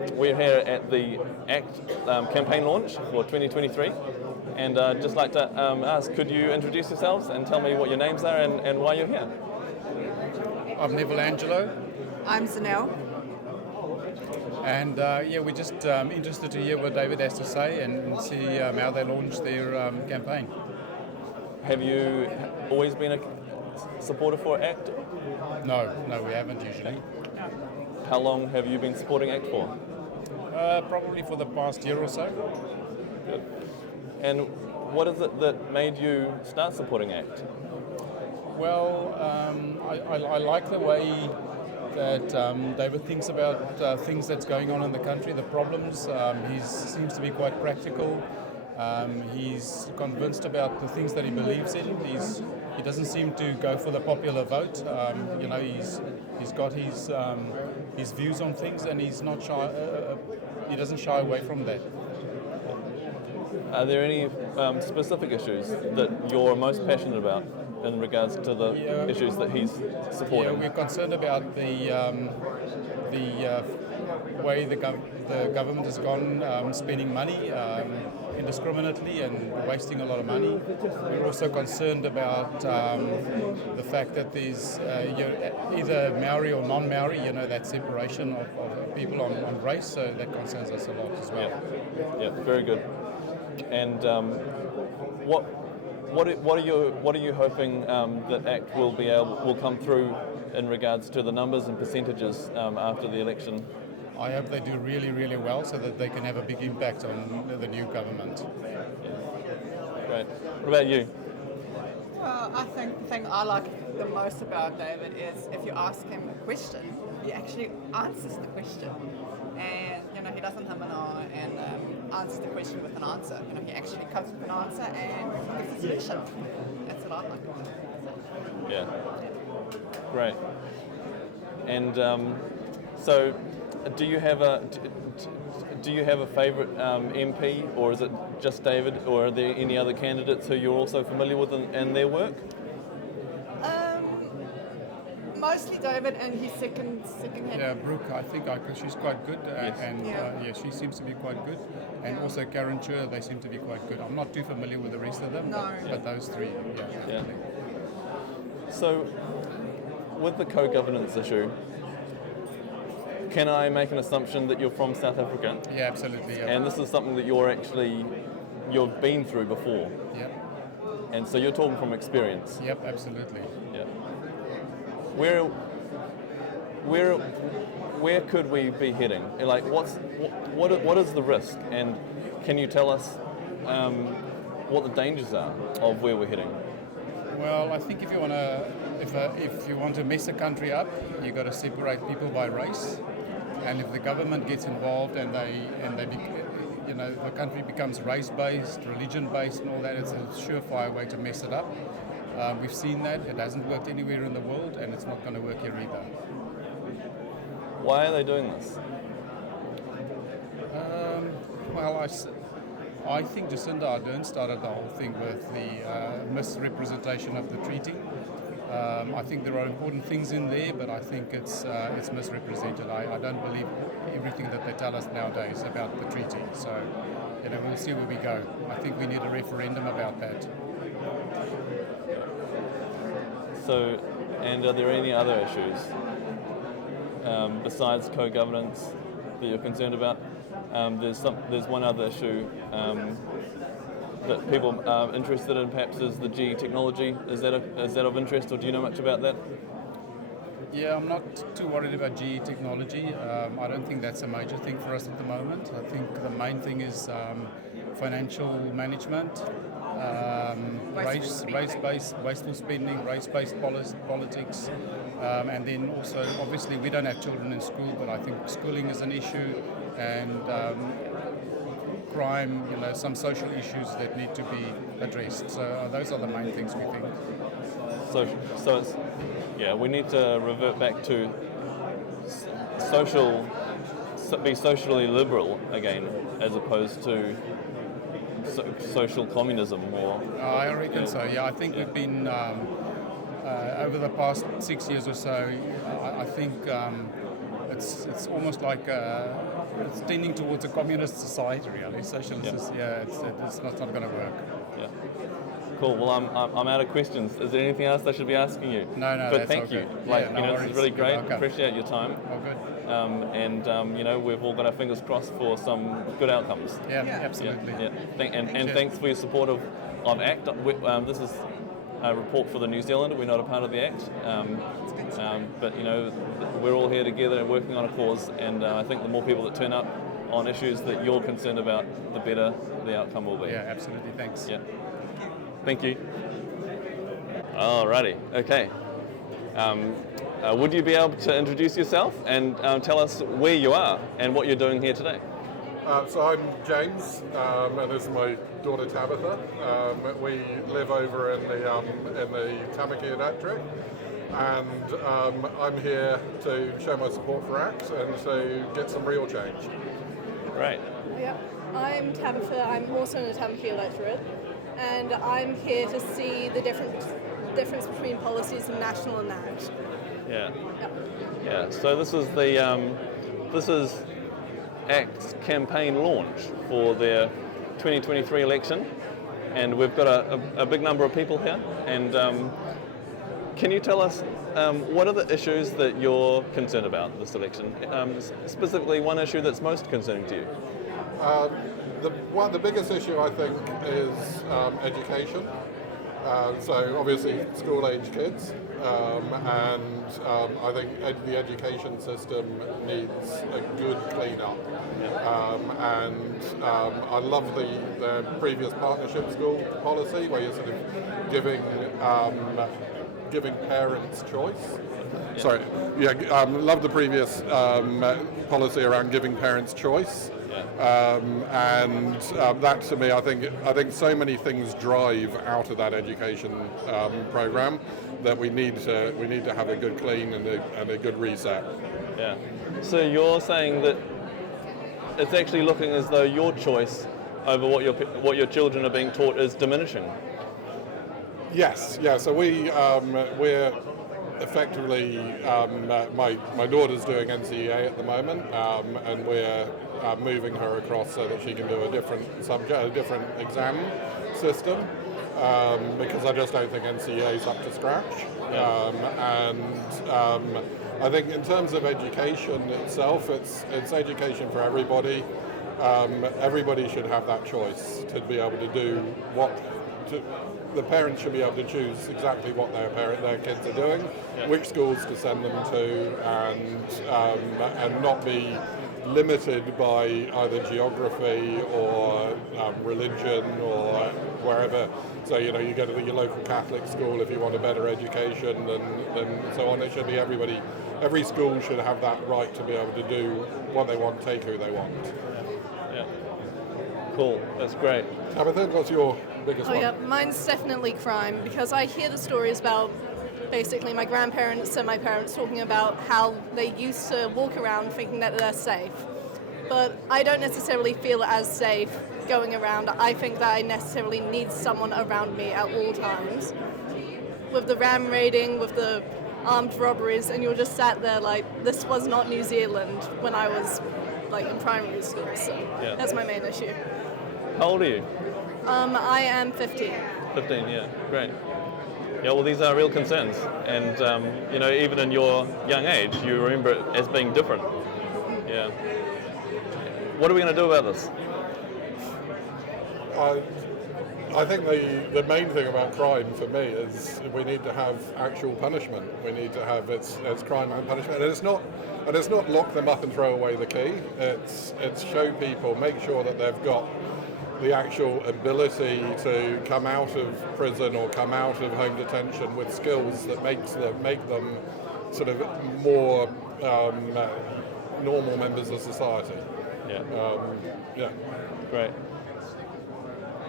We're here at the ACT campaign launch for 2023, and I'd just like to ask, could you introduce yourselves and tell me what your names are and why you're here? I'm Neville Angelo, I'm Zanelle. and we're just interested to hear what David has to say and see how they launch their campaign. Have you always been a supporter for ACT? No, we haven't usually. How long have you been supporting ACT for? Probably for the past year or so. And what is it that made you start supporting ACT? Well, I like the way that David thinks about things that's going on in the country, the problems. He seems to be quite practical. He's convinced about the things that he believes in. He doesn't seem to go for the popular vote. He's got his views on things, and he's not shy. He doesn't shy away from that. Are there any specific issues that you're most passionate about in regards to the issues that he's Yeah, supporting? we're concerned about the way the government has gone spending money indiscriminately and wasting a lot of money. We're also concerned about the fact that there's either Maori or non-Maori, that separation of people on race, so that concerns us a lot as well. Yeah, very good. And what are you hoping that ACT will come through in regards to the numbers and percentages after the election? I hope they do really, really well so that they can have a big impact on the new government. Great. What about you? Well, I think the thing I like the most about David is if you ask him a question, he actually answers the question. And, he doesn't hum and ah and answers the question with an answer. He actually comes with an answer and gives a solution. That's what I like. Yeah. Great. And so, do you have a favourite MP, or is it just David, or are there any other candidates who you're also familiar with and their work? Mostly David and his second hand. Yeah, Brooke, I think she's quite good, Yes. she seems to be quite good, and also Karen Chur, they seem to be quite good. I'm not too familiar with the rest of them, No. but those three, Yeah. So, with the co-governance issue, can I make an assumption that you're from South Africa? Yeah, absolutely. Yeah. And this is something that you've been through before, Yep, and so you're talking from experience. yep, absolutely. Yeah. Where could we be heading? Like, what is the risk, and can you tell us what the dangers are of where we're heading? Well, I think if you want to mess a country up, you got to separate people by race, and if the government gets involved and the country becomes race-based, religion-based, and all that, it's a surefire way to mess it up. We've seen that. It hasn't worked anywhere in the world, and it's not going to work here either. Why are they doing this? I think Jacinda Ardern started the whole thing with the misrepresentation of the treaty. I think there are important things in there, but I think it's misrepresented. I don't believe everything that they tell us nowadays about the treaty. So, we'll see where we go. I think we need a referendum about that. So, and are there any other issues besides co-governance that you're concerned about? There's one other issue that people are interested in, perhaps, is the GE technology. Is that of interest, or do you know much about that? Yeah, I'm not too worried about GE technology. I don't think that's a major thing for us at the moment. I think the main thing is financial management, race-based wasteful spending, race-based politics, and then also, obviously, we don't have children in school, but I think schooling is an issue, and crime, some social issues that need to be addressed. So those are the main things we think. So it's, we need to revert back to be socially liberal again, as opposed to social communism, or... I reckon so, yeah. I think we've been, over the past 6 years or so, I think it's almost like it's tending towards a communist society, really. Socialist, it's not going to work. Yeah. Cool. Well, I'm out of questions. Is there anything else I should be asking you? No, But that's thank all you. good. No this is worries. really You're great. welcome. Appreciate your time. All good. We've all got our fingers crossed for some good outcomes. Yeah, absolutely. Yeah. And you. thanks for your support of ACT. This is a report for the New Zealander. We're not a part of the ACT. But we're all here together and working on a cause. And I think the more people that turn up on issues that you're concerned about, the better the outcome will be. Yeah, absolutely. Thanks. Yeah. Thank you. Alrighty. Okay. Would you be able to introduce yourself and tell us where you are and what you're doing here today? So I'm James, and this is my daughter Tabitha. We live over in the Tamaki electorate, and I'm here to show my support for ACT and to get some real change. Great. Yep. I'm Tabitha. I'm also in the Tamaki electorate, and I'm here to see the difference between policies of national and ACT. Yeah. Yep. Yeah. So this is ACT's campaign launch for their 2023 election, and we've got a big number of people here. And can you tell us what are the issues that you're concerned about this election? Specifically, one issue that's most concerning to you. The biggest issue I think is education. So obviously school-age kids, and I think the education system needs a good clean-up. I love the previous partnership school policy where you're sort of giving parents choice. Sorry, love the previous policy around giving parents choice. That to me, I think so many things drive out of that education program that we need to have a good clean and a good reset. Yeah. So you're saying that it's actually looking as though your choice over what your children are being taught is diminishing. Yes. Yeah. So we're effectively my daughter's doing NCEA at the moment, and we're moving her across so that she can do a different subject, a different exam system, because I just don't think NCEA is up to scratch. I think in terms of education itself, it's education for everybody. Everybody should have that choice to be able to do the parents should be able to choose exactly what their kids are doing, which schools to send them to, and not be limited by either geography or religion or wherever. So you go to your local Catholic school if you want a better education, and so on. It should be everybody. Every school should have that right to be able to do what they want, take who they want. Yeah. Cool. That's great. Tabitha, what's your biggest one? Yeah, mine's definitely crime, because I hear the stories about basically my grandparents and my parents talking about how they used to walk around thinking that they're safe. But I don't necessarily feel as safe going around. I think that I necessarily need someone around me at all times. With the ram raiding, with the armed robberies, and you're just sat there like, this was not New Zealand when I was in primary school. So that's my main issue. How old are you? I am 15. 15, yeah, great. Yeah, well, these are real concerns, and even in your young age, you remember it as being different. Yeah. What are we going to do about this? I think the main thing about crime for me is we need to have actual punishment. We need to have it's crime and punishment, and it's not lock them up and throw away the key. It's show people, make sure that they've got the actual ability to come out of prison or come out of home detention with skills that make them sort of more normal members of society. Yeah. Great.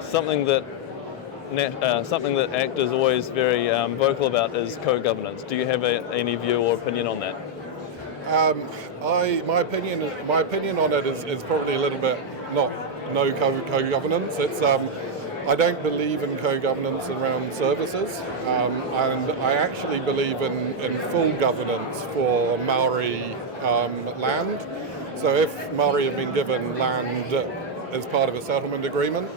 Something that ACT is always very vocal about is co-governance. Do you have any view or opinion on that? My opinion on it is probably a little bit no co-governance. It's I don't believe in co-governance around services, and I actually believe in full governance for Maori land. So if Maori have been given land as part of a settlement agreement,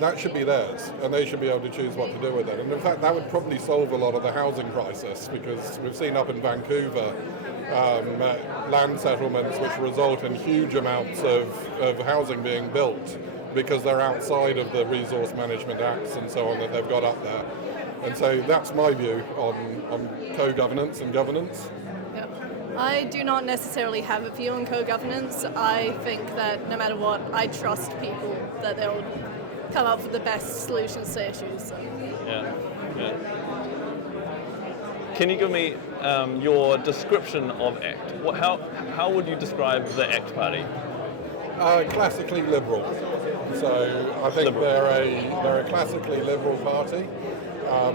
that should be theirs, and they should be able to choose what to do with it. And in fact, that would probably solve a lot of the housing crisis, because we've seen up in Vancouver land settlements which result in huge amounts of housing being built because they're outside of the Resource Management Acts and so on that they've got up there. And so that's my view on co-governance and governance. Yeah. I do not necessarily have a view on co-governance. I think that no matter what, I trust people that they'll come up with the best solutions to issues. So. Yeah. Can you give me your description of ACT? How would you describe the ACT Party? Classically liberal. So I think they're a classically liberal party.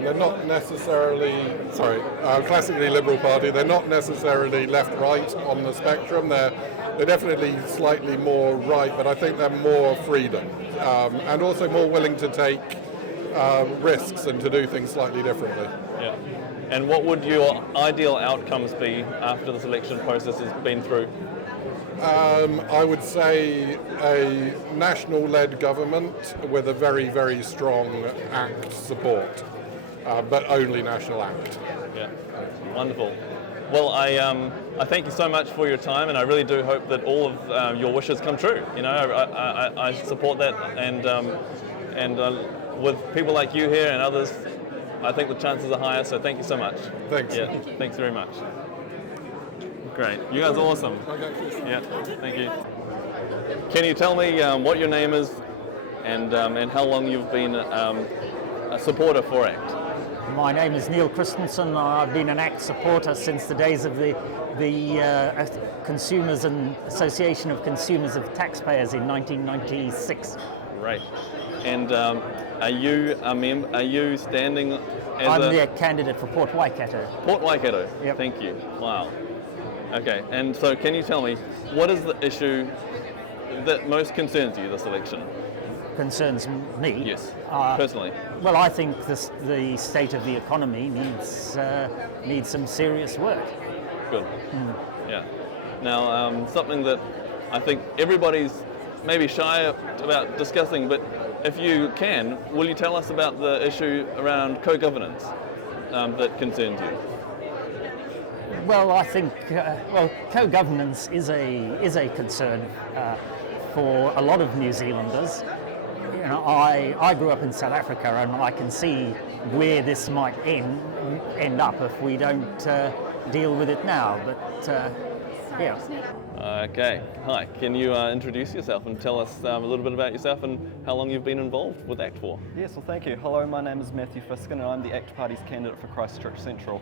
They're not necessarily classically liberal party. They're not necessarily left-right on the spectrum. They're definitely slightly more right, but I think they're more freedom and also more willing to take risks and to do things slightly differently. Yeah. And what would your ideal outcomes be after this election process has been through? I would say a national-led government with a very, very strong ACT support, but only national ACT. Yeah, wonderful. Well, I thank you so much for your time, and I really do hope that all of your wishes come true. You know, I support that, and with people like you here and others, I think the chances are higher. So thank you so much. Thanks. Yeah, thanks very much. Great, you guys are awesome. Okay, cheers. Yeah, thank you. Can you tell me what your name is, and how long you've been a supporter for ACT? My name is Neil Christensen. I've been an ACT supporter since the days of the Consumers and Association of Consumers of Taxpayers in 1996. Right. And are you standing as I'm the candidate for Port Waikato. Port Waikato? Yep. Thank you. Wow. Okay, and so can you tell me, what is the issue that most concerns you this election? Concerns me? Yes, personally. Well, I think the state of the economy needs some serious work. Good. Yeah. Now, something that I think everybody's maybe shy about discussing, but if you can, will you tell us about the issue around co-governance that concerns you? Well, I think co-governance is a concern for a lot of New Zealanders. You know, I grew up in South Africa, and I can see where this might end up if we don't deal with it now. But yeah. Okay. Hi. Can you introduce yourself and tell us a little bit about yourself and how long you've been involved with ACT for? Yes, well, thank you. Hello, my name is Matthew Fiskin, and I'm the ACT Party's candidate for Christchurch Central.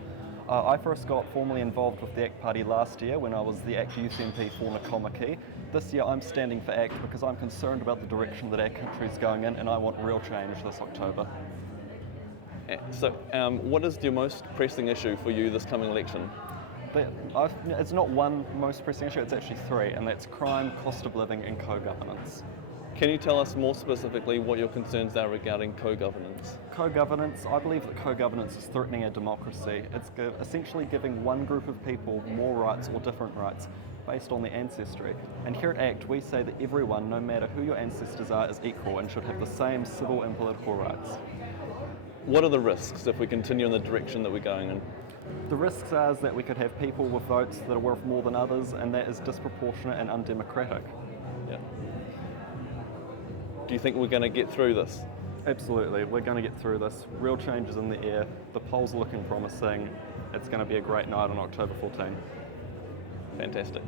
I first got formally involved with the ACT Party last year when I was the ACT Youth MP for Nakomaki. This year I'm standing for ACT because I'm concerned about the direction that our country is going in, and I want real change this October. So, what is your most pressing issue for you this coming election? It's not one most pressing issue, it's actually three, and that's crime, cost of living, and co-governance. Can you tell us more specifically what your concerns are regarding co-governance? Co-governance, I believe that co-governance is threatening our democracy. It's essentially giving one group of people more rights or different rights based on their ancestry. And here at ACT, we say that everyone, no matter who your ancestors are, is equal and should have the same civil and political rights. What are the risks if we continue in the direction that we're going in? The risks are that we could have people with votes that are worth more than others, and that is disproportionate and undemocratic. Yeah. Do you think we're going to get through this? Absolutely, we're going to get through this. Real change is in the air. The polls are looking promising. It's going to be a great night on October 14. Fantastic.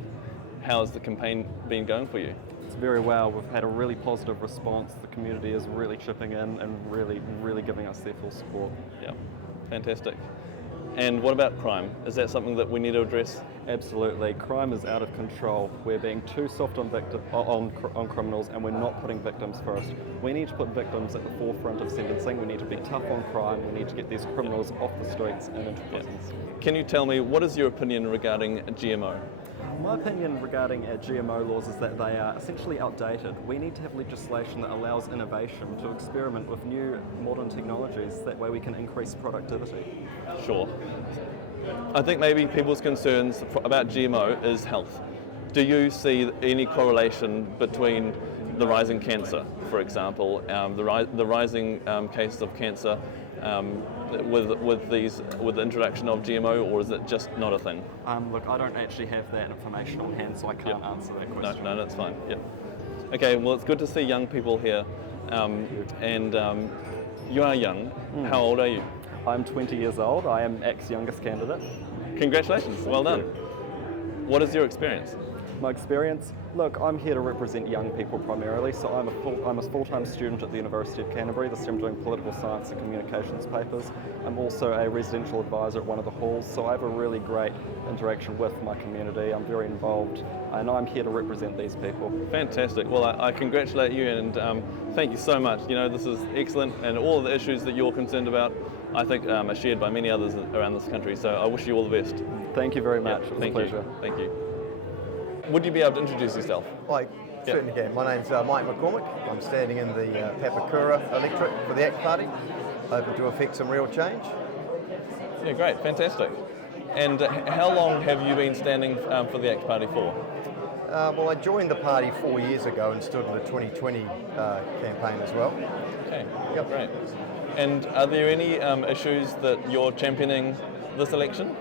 How has the campaign been going for you? It's very well. We've had a really positive response. The community is really chipping in and really giving us their full support. Yeah, fantastic. And what about crime? Is that something that we need to address? Absolutely. Crime is out of control. We're being too soft on criminals, and we're not putting victims first. We need to put victims at the forefront of sentencing. We need to be tough on crime. We need to get these criminals off the streets and into prisons. Can you tell me, what is your opinion regarding GMO? My opinion regarding our GMO laws is that they are essentially outdated. We need to have legislation that allows innovation to experiment with new modern technologies. That way we can increase productivity. Sure. I think maybe people's concerns about GMO is health. do you see any correlation between the rising cancer, for example, the rising cases of cancer with the introduction of GMO, or is it just not a thing? Look, I don't actually have that information on hand, so I can't answer that question. No, that's fine. Yeah. Okay. Well, it's good to see young people here, and you are young. How old are you? I'm 20 years old. I am ACT's youngest candidate. Congratulations. Well done. What is your experience? My experience? Look, I'm here to represent young people primarily, so I'm a full-time student at the University of Canterbury. This year I'm doing political science and communications papers. I'm also a residential advisor at one of the halls, so I have a really great interaction with my community. I'm very involved, and I'm here to represent these people. Fantastic. Well, I congratulate you, and thank you so much. You know, this is excellent, and all of the issues that you're concerned about, I think, are shared by many others around this country, so I wish you all the best. Thank you very much. Yep, It was a pleasure. Thank you. Would you be able to introduce yourself? I certainly can. My name's Mike McCormick. I'm standing in the Papakura electorate for the ACT Party, hoping to effect some real change. Yeah, great, fantastic. And how long have you been standing for the ACT Party for? Well, I joined the party 4 years ago and stood in the 2020 campaign as well. Okay, Yep. great. And are there any issues that you're championing this election?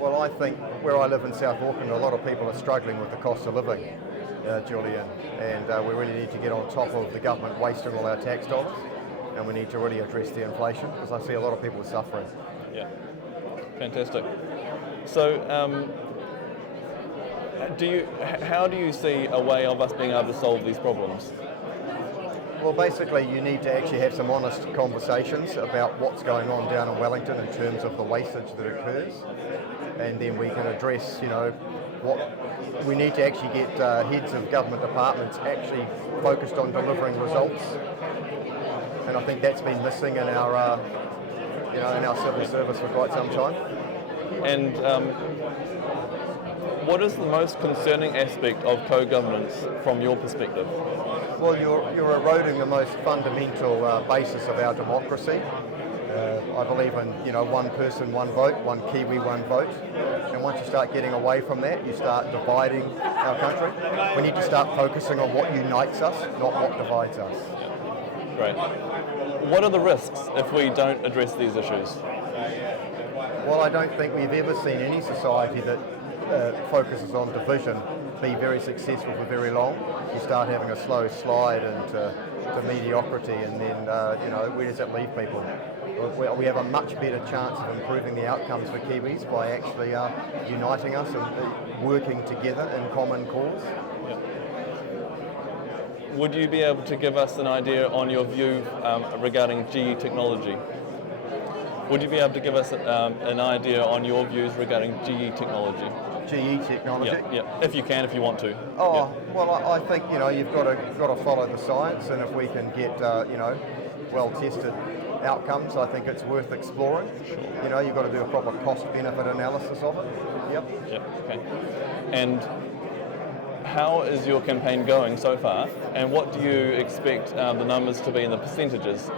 Well, I think where I live in South Auckland, a lot of people are struggling with the cost of living, Julian, and we really need to get on top of the government wasting all our tax dollars, and we need to really address the inflation, because I see a lot of people suffering. Yeah, fantastic. So, how do you see a way of us being able to solve these problems? Well, basically, you need to actually have some honest conversations about what's going on down in Wellington in terms of the wastage that occurs, and then we can address, you know, what we need to actually get heads of government departments actually focused on delivering results, and I think that's been missing in our, in our civil service for quite some time. And what is the most concerning aspect of co-governance from your perspective? Well, you're eroding the most fundamental basis of our democracy. I believe in, you know, one person, one vote, one Kiwi, one vote. And once you start getting away from that, you start dividing our country. We need to start focusing on what unites us, not what divides us. Great. What are the risks if we don't address these issues? Well, I don't think we've ever seen any society that focuses on division be very successful for very long. You start having a slow slide into mediocrity, and then you know, where does that leave people? We have a much better chance of improving the outcomes for Kiwis by actually uniting us and working together in common cause. Yeah. Would you be able to give us an idea on your view regarding GE technology? Would you be able to give us an idea on your views regarding GE technology? GE technology? Yeah, if you can, if you want to. Oh, yeah. Well, I think, you know, you've got to follow the science, and if we can get, you know, well-tested outcomes, I think it's worth exploring. Sure. You know, you've got to do a proper cost-benefit analysis of it. Yep. Yep, okay. And how is your campaign going so far, and what do you expect the numbers to be in the percentages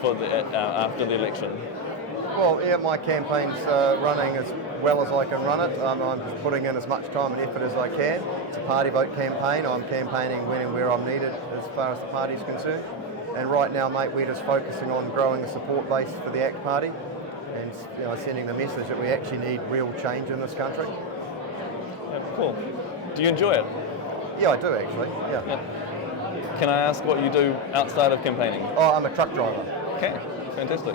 for after the election? Well, yeah, my campaign's running as well as I can run it. I'm putting in as much time and effort as I can. It's a party vote campaign. I'm campaigning when and where I'm needed as far as the party's concerned. And right now, mate, we're just focusing on growing the support base for the ACT Party, and, you know, sending the message that we actually need real change in this country. Yeah, cool. Do you enjoy it? Yeah, I do actually. Yeah. Can I ask what you do outside of campaigning? Oh, I'm a truck driver. Okay, fantastic.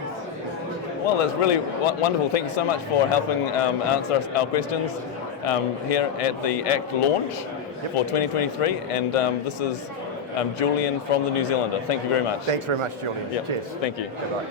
Well, that's really wonderful. Thank you so much for helping answer our questions here at the ACT launch for 2023. And this is Julian from the New Zealander. Thank you very much. Thanks very much, Julian. Yep. Cheers. Thank you. Goodbye.